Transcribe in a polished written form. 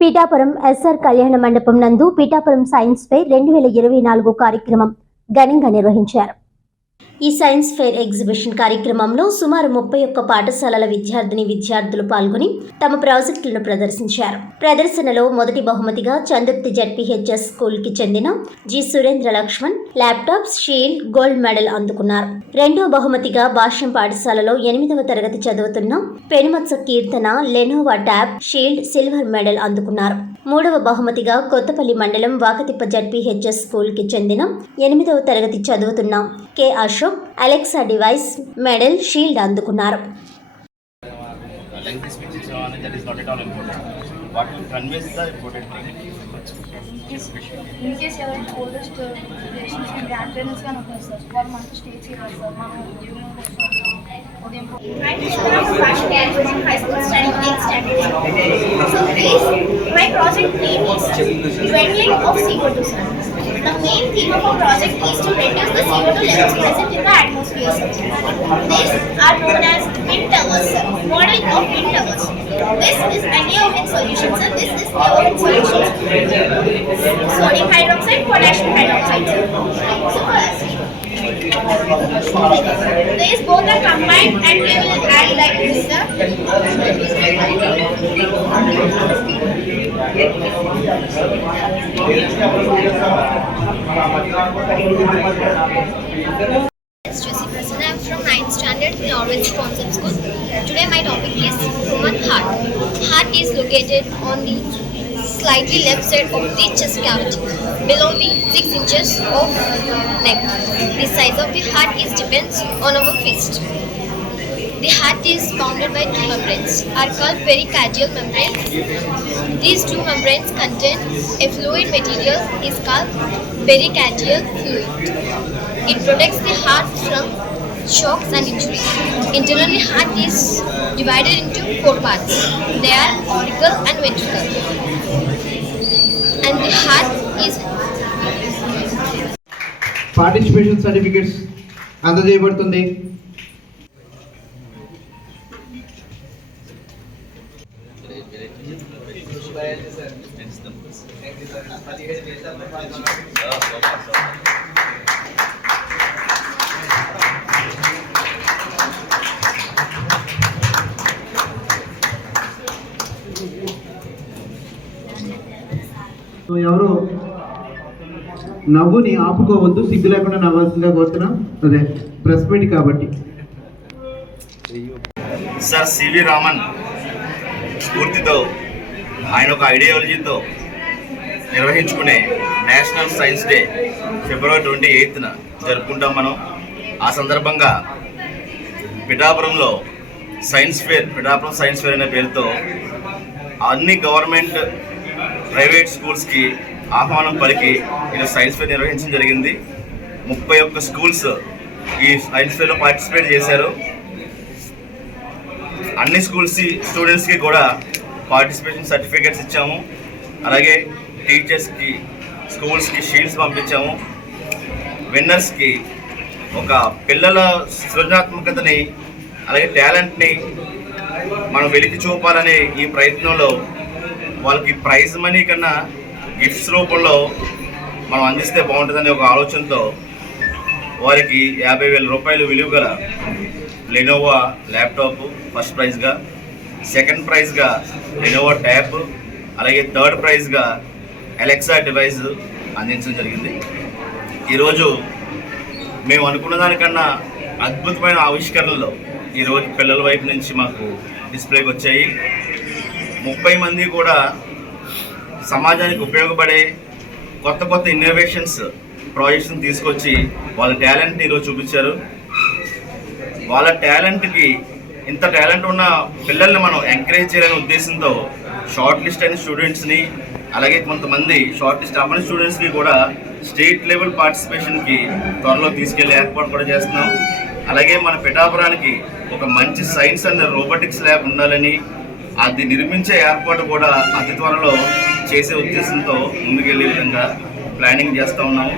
Pithapuram SR కళ్యాణ మండపం నందు పీఠాపురం సైన్స్ ఫెయిర్ 2024 కార్యక్రమం ఘనంగా నిర్వహించారు. ఈ సైన్స్ ఫెయిర్ ఎగ్జిబిషన్ కార్యక్రమంలో సుమారు 31 పాఠశాలల విద్యార్థులు పాల్గొని తమ ప్రాజెక్టులను ప్రదర్శించారు. ప్రదర్శనలో మొదటి బహుమతిగా చందుర్తి జడ్పీహెచ్ఎస్ స్కూల్ కి చెందిన G Surendra Lakshman laptop, shield, gold medal అందుకున్నారు. రెండో బహుమతిగా భాష్యం పాఠశాలలో 8వ తరగతి చదువుతున్న Penumatsa Keerthana Lenovo tab, shield, silver medal అందుకున్నారు. మూడవ బహుమతిగా కొత్తపల్లి మండలం వాకతిప్ప జడ్పీహెచ్ఎస్ స్కూల్ కి చెందిన 8వ తరగతి చదువుతున్న K Ashok Alexa device, medal, shield అందుకున్నారు. My project name is Dwindling of CO2. The main theme of our project is to reduce the CO2 levels present in the atmosphere. These are known as wind towers, modeling of wind towers. This is NaOH solution, sir. This is NaOH solution. Sodium hydroxide, potassium hydroxide. So these both are combined and we will add like this, sir. I'm from 9th standard in Orwell's Concept School. Today my topic is human heart. Heart is located on the slightly left side of the chest cavity, below the 6 inches of neck. The size of the heart is depends on our fist. The heart is bounded by two membranes, are called pericardial membranes. These two membranes contain a fluid material is called pericardial fluid. It protects the heart from shocks and injuries. Internally, heart is divided into 4 parts. They are auricle and ventricle. And the heart is participation certificates అందజేయబడుతుంది. ఎవరు నవ్వుని ఆపుకోవద్దు, సిగ్గు లేకుండా నవ్వాల్సిందిగా కోరుతున్నాం. అదే press meet కాబట్టి. Sir CV Raman స్ఫూర్తితో, ఆయన ఒక ఐడియాలజీతో నిర్వహించుకునే నేషనల్ సైన్స్ డే ఫిబ్రవరి 28న జరుపుకుంటాం మనం. ఆ సందర్భంగా పిఠాపురంలో పిఠాపురం సైన్స్ ఫేర్ అనే పేరుతో అన్ని గవర్నమెంట్ ప్రైవేట్ స్కూల్స్కి ఆహ్వానం పలికి ఇలా సైన్స్ ఫేర్ నిర్వహించడం జరిగింది. 31 స్కూల్స్ ఈ సైన్స్ ఫేర్లో పార్టిసిపేట్ చేశారు. అన్ని స్టూడెంట్స్కి కూడా పార్టిసిపేషన్ సర్టిఫికేట్స్ ఇచ్చాము. అలాగే టీచర్స్కి, స్కూల్స్కి షీల్డ్స్ పంపించాము. విన్నర్స్కి ఒక పిల్లల సృజనాత్మకతని అలాగే టాలెంట్ని మనం వెలికి చూపాలనే ఈ ప్రయత్నంలో వాళ్ళకి ప్రైజ్ మనీ కన్నా గిఫ్ట్స్ రూపంలో మనం అందిస్తే బాగుంటుందనే ఒక ఆలోచనతో వారికి 50,000 రూపాయలు విలువ గల లెనోవా ల్యాప్టాప్ ఫస్ట్ ప్రైజ్గా, సెకండ్ ప్రైజ్గా లెనోవా ట్యాబ్, అలాగే థర్డ్ ప్రైజ్గా అలెక్సా డివైస్ అందించడం జరిగింది. ఈరోజు మేము అనుకున్న దానికన్నా అద్భుతమైన ఆవిష్కరణలు ఈరోజు పిల్లల వైపు నుంచి మాకు డిస్ప్లేకి వచ్చాయి. 30 మంది కూడా సమాజానికి ఉపయోగపడే కొత్త ఇన్నోవేషన్స్ ప్రాజెక్ట్స్ని తీసుకొచ్చి వాళ్ళ టాలెంట్ని ఈరోజు చూపించారు. వాళ్ళ టాలెంట్కి, ఇంత టాలెంట్ ఉన్న పిల్లల్ని మనం ఎంకరేజ్ చేయాలనే ఉద్దేశంతో షార్ట్ లిస్ట్ అయిన స్టూడెంట్స్ని, అలాగే కొంతమంది షార్ట్ లిస్ట్ అవ్వని స్టూడెంట్స్కి కూడా స్టేట్ లెవెల్ పార్టిసిపేషన్కి త్వరలో తీసుకెళ్లే ఏర్పాటు కూడా చేస్తున్నాం. అలాగే మన పిఠాపురానికి ఒక మంచి సైన్స్ అండ్ రోబోటిక్స్ ల్యాబ్ ఉండాలని, అది నిర్మించే ఏర్పాటు కూడా అతి త్వరలో చేసే ఉద్దేశంతో ముందుకెళ్లే విధంగా ప్లానింగ్ చేస్తూ ఉన్నాము.